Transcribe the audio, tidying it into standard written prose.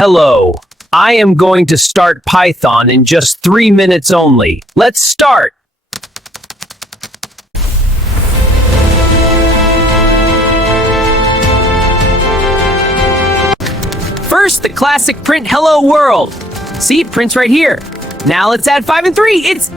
Hello. I am going to start Python in just 3 minutes only. Let's start. First, the classic print hello world. See, it prints right here. Now let's add 5 and 3. It's